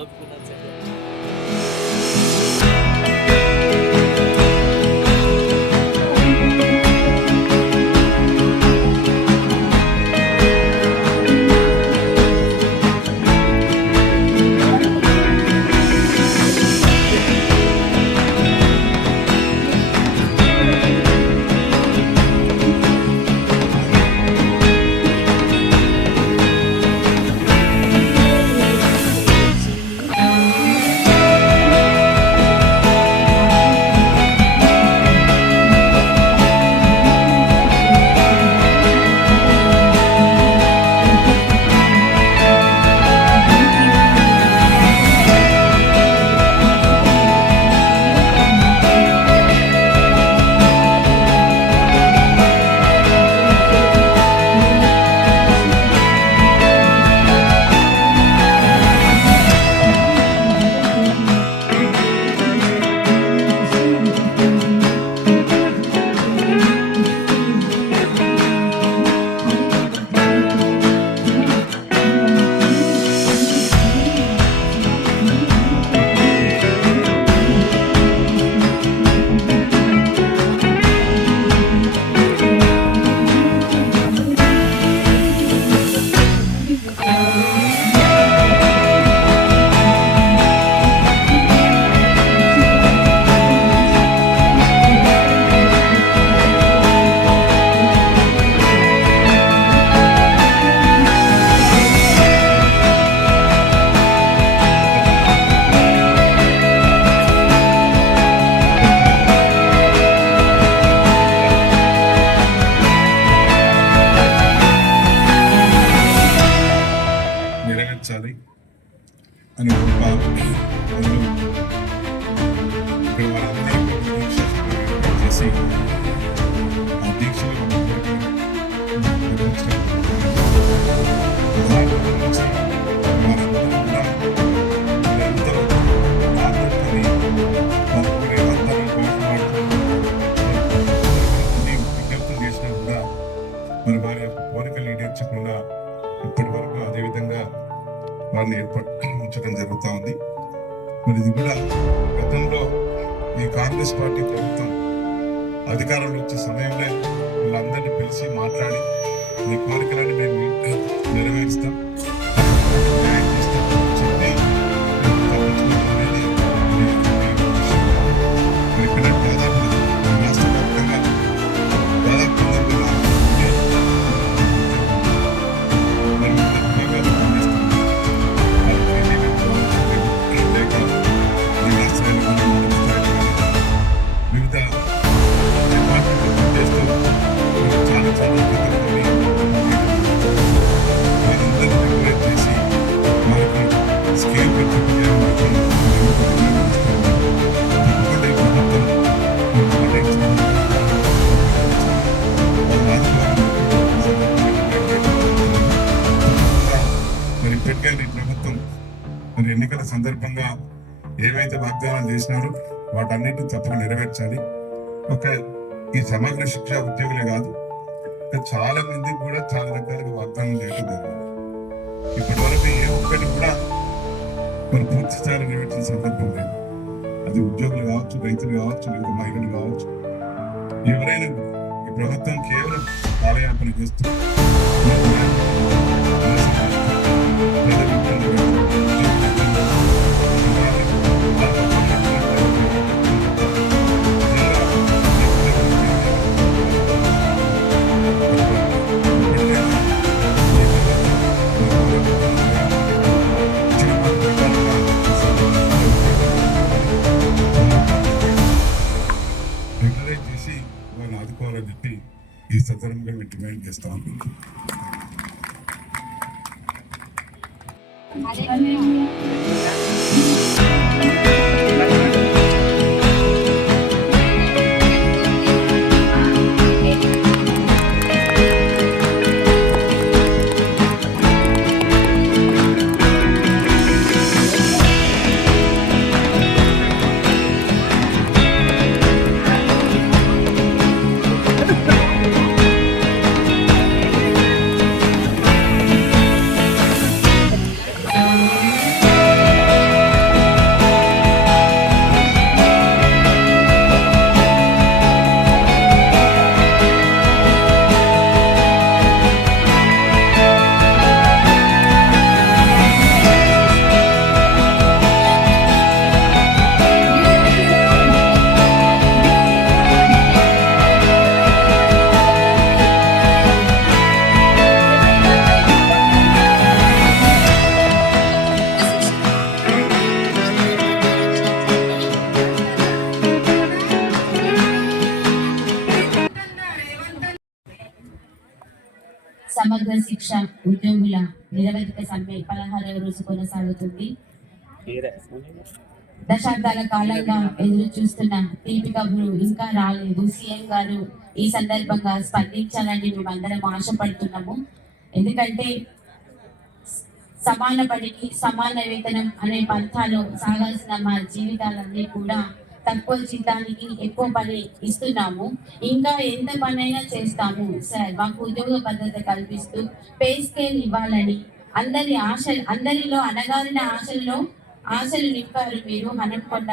ఓపికన్నా చెప్పు. నెరవేర్చాలి అని గొప్ప ఇక్కడ వారందరూ చేసి ఆ దీక్షలు విజ్ఞప్తులు చేసినా కూడా మరి వారి యొక్క కోరికలు ఈడేర్చకుండా ఇప్పటి వరకు అదేవిధంగా వారిని ఉంచడం జరుగుతూ ఉంది. మరి ఇది కూడా గతంలో ఈ కాంగ్రెస్ పార్టీ ప్రభుత్వం అధికారంలో వచ్చే సమయంలో వీళ్ళందరినీ పిలిచి మాట్లాడి మీ కోరికలని మేము నెరవేరుస్తాం చెప్పి రాష్ట్ర వ్యాప్తంగా దాదాపు వివిధ చాలా చాలా వారందరూ చేసి మనకి స్కేల్ పెట్టి మరి ఇప్పటికే ఈ ప్రభుత్వం మరి ఎన్నికల సందర్భంగా ఏవైతే వాగ్దానాలు చేసినారో వాటన్నిటిని తప్పక నెరవేర్చాలి. ఒక ఈ సమగ్ర శిక్ష ఉద్యోగులే కాదు, చాలా మందికి కూడా చాలా రకాలుగా వాగ్దానం చేయడం జరిగింది. ఇప్పటి వరకు ఏ ఒక్కటి కూడా మరి పూర్తి స్థాయిలో నెరవేర్చిన సందర్భం లేదు. అది ఉద్యోగులు కావచ్చు, రైతులు కావచ్చు, లేదా మహిళలు కావచ్చు, ఎవరైనా ఈ ప్రభుత్వం కేవలం కాలయాపన చేస్తూ చేసి వారిని ఆదుకోవాలని చెప్పి ఈ సందర్భంగా మేము డిమాండ్ చేస్తా ఉన్నాం. శిక్ష ఉద్యోగుల నిరవధిక సమ్మె 16వ రోజు కొనసాగుతుంది. దశాబ్దాల కాలంగా ఎదురు చూస్తున్న తీపి కబురు ఇంకా రాలేదు. సీఎం గారు ఈ సందర్భంగా స్పందించాలని మేమందరం ఆశపడుతున్నాము. ఎందుకంటే సమాన పనికి సమాన వేతనం అనే పంథాలో సాగాల్సిన మా జీవితాలన్నీ కూడా తక్కువ జీతానికి ఎక్కువ పని ఇస్తున్నాము. ఇంకా ఎంత పనైనా చేస్తాము సార్. మాకు ఉద్యోగ భద్రత కల్పిస్తూ పే స్కేల్ ఇవ్వాలని అందరిలో అణగారిన ఆశలు నింపారు మీరు. హనంకొండ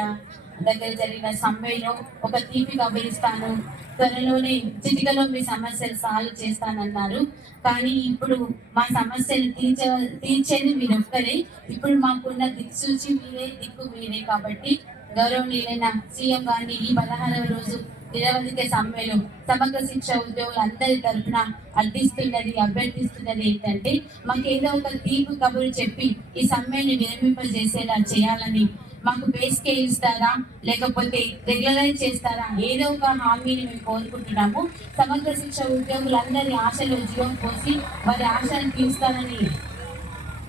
దగ్గర జరిగిన సమ్మెలో ఒక తీపి కబురిస్తాను, త్వరలోనే చిటికలో మీ సమస్యలు సాల్వ్ చేస్తానన్నారు. కానీ ఇప్పుడు మా సమస్యలు తీర్చేది మీరు ఒక్కరే. ఇప్పుడు మాకున్న దిక్సూచి మీరే, దిక్కు మీరే. కాబట్టి గౌరవనీయులైన సీఎం గారిని ఈ 16వ రోజు నిరవధిక సమ్మెలో సమగ్ర శిక్ష ఉద్యోగులందరి తరఫున అభ్యర్థిస్తున్నది ఏంటంటే, మాకు ఏదో ఒక తీపి కబురు చెప్పి ఈ సమ్మెని విరమింపజేసేలా చేయాలని. మాకు పే స్కేల్ ఇస్తారా, లేకపోతే రెగ్యులరైజ్ చేస్తారా, ఏదో ఒక హామీని మేము కోరుకుంటున్నాము. సమగ్ర శిక్ష ఉద్యోగులందరి ఆశలు జీవం పోసి వారి ఆశలు తీరుస్తారని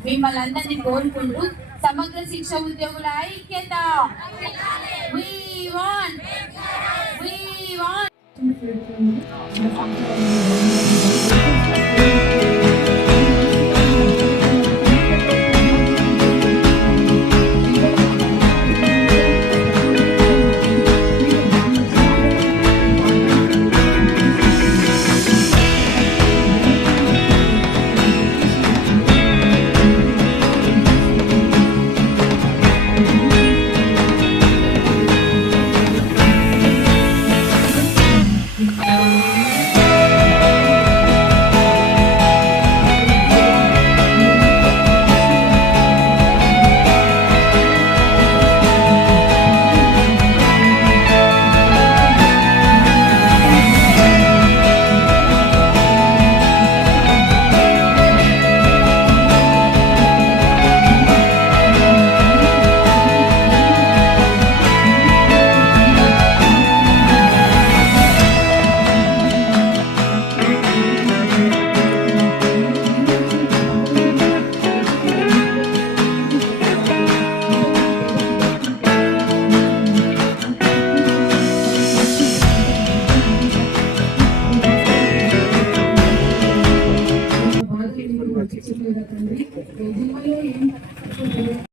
మిమ్మల్ని అందరినీ కోరుకుంటూ, సమగ్ర శిక్ష ఉద్యోగుల ఐక్యత. We want.